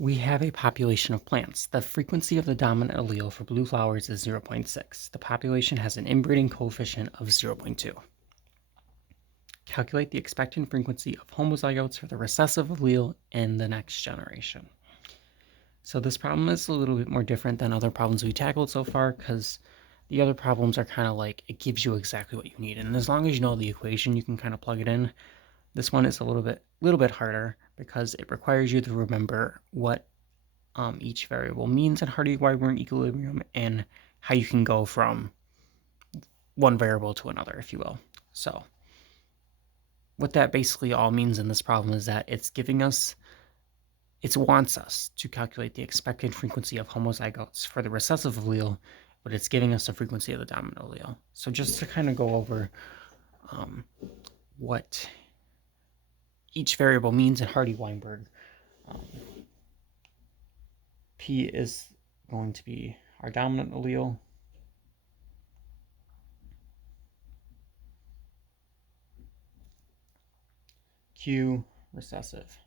We have a population of plants. The frequency of the dominant allele for blue flowers is 0.6. The population has an inbreeding coefficient of 0.2. Calculate the expected frequency of homozygotes for the recessive allele in the next generation. So this problem is a little bit more different than other problems we tackled so far because the other problems are kind of like it gives you exactly what you need. And as long as you know the equation, you can kind of plug it in. This one is a little bit harder because it requires you to remember what each variable means in Hardy-Weinberg equilibrium and how you can go from one variable to another, if you will. So what that basically all means in this problem is that it wants us to calculate the expected frequency of homozygotes for the recessive allele, but it's giving us the frequency of the dominant allele. So just to kind of go over what each variable means in Hardy-Weinberg, P is going to be our dominant allele. Q, recessive.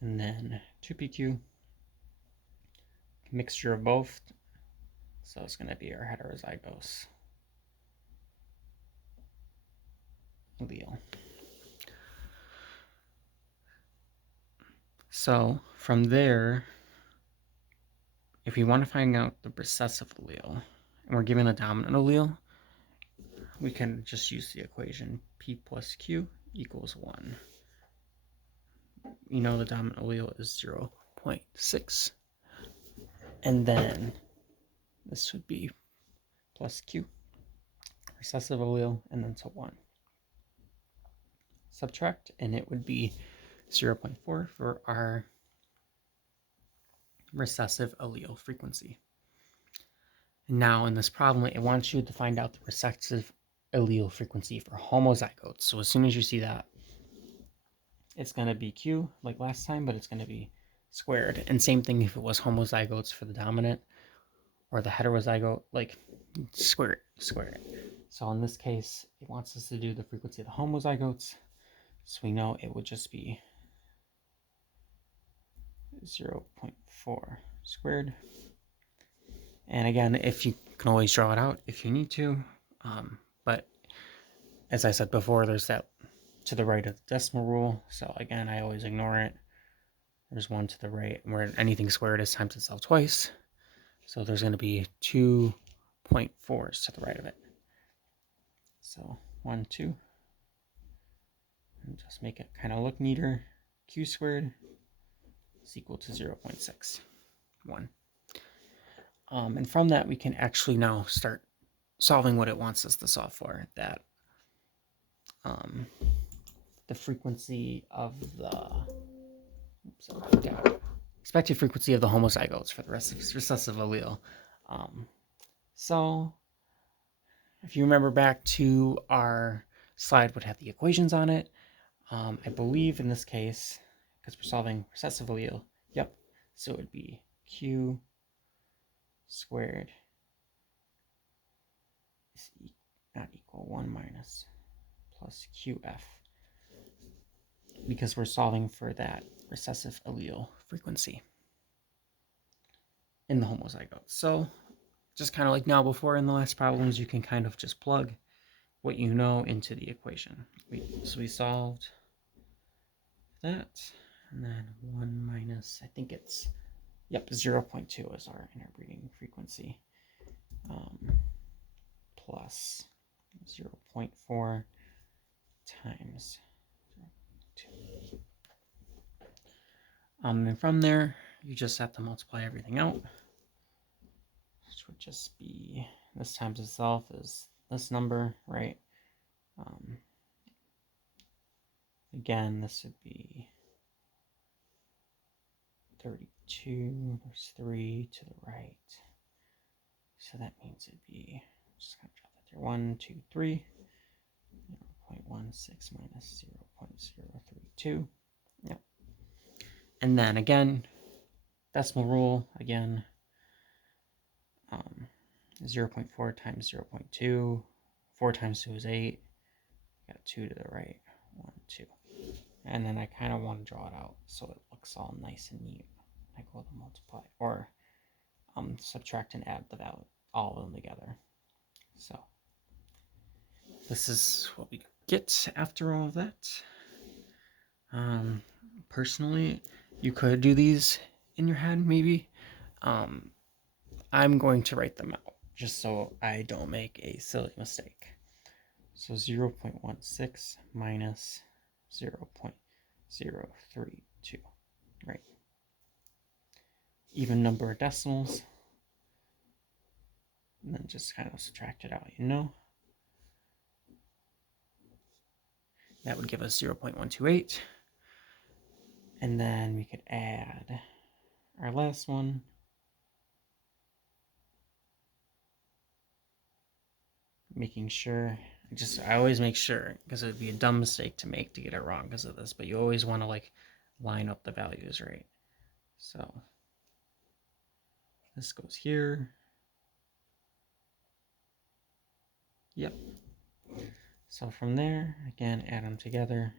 And then 2PQ, mixture of both. So it's going to be our heterozygous allele. So from there, if we want to find out the recessive allele, and we're given a dominant allele, we can just use the equation P plus Q equals 1. You know the dominant allele is 0.6. And then this would be plus Q, recessive allele, and then to 1. Subtract, and it would be 0.4 for our recessive allele frequency. Now in this problem, it wants you to find out the recessive allele frequency for homozygotes. So as soon as you see that, it's going to be Q like last time, but it's going to be squared. And same thing if it was homozygotes for the dominant or the heterozygote, like square it. So in this case, it wants us to do the frequency of the homozygotes. So we know it would just be 0.4 squared. And again, if you can always draw it out if you need to. But as I said before, there's that to the right of the decimal rule. So again, I always ignore it. There's 1 to the right, where anything squared is times itself twice. So there's going to be 2.4s to the right of it. So 1, 2. And just make it kind of look neater. Q squared is equal to 0.61. And from that, we can actually now start solving what it wants us to solve for. That the frequency of the expected frequency of the homozygotes for the recessive allele. So if you remember back to our slide would have the equations on it. I believe in this case, because we're solving recessive allele, yep. So it would be Q squared is not equal 1 minus plus QF, because we're solving for that recessive allele frequency in the homozygote. So just kind of like now before in the last problems, you can kind of just plug what you know into the equation. So we solved that, and then 1 minus, I think it's, yep, 0.2 is our interbreeding frequency, plus 0.4 times 0.2. And from there, you just have to multiply everything out, which would just be, this times itself is this number, right? Again, this would be 32, there's 3 to the right. So that means it'd be, just kind of drop that there, 1, 2, 3, 0.16 minus 0.032. Yep. And then again, decimal rule, again, 0.4 times 0.2, 4 times 2 is 8, got 2 to the right, 1, 2. And then I kind of want to draw it out so it looks all nice and neat. I go to multiply or subtract and add the value, all of them together. So this is what we get after all of that. Personally, you could do these in your head, maybe. I'm going to write them out just so I don't make a silly mistake. So 0.16 minus 0.032, right? Even number of decimals, and then just kind of subtract it out, That would give us 0.128. And then we could add our last one. Making sure, I always make sure, because it would be a dumb mistake to make to get it wrong because of this, but you always want to like line up the values right. So this goes here. Yep. So from there, again, add them together.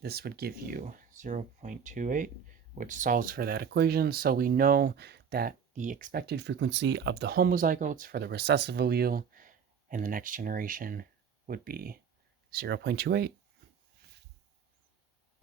This would give you 0.28, which solves for that equation. So we know that the expected frequency of the homozygotes for the recessive allele in the next generation would be 0.28.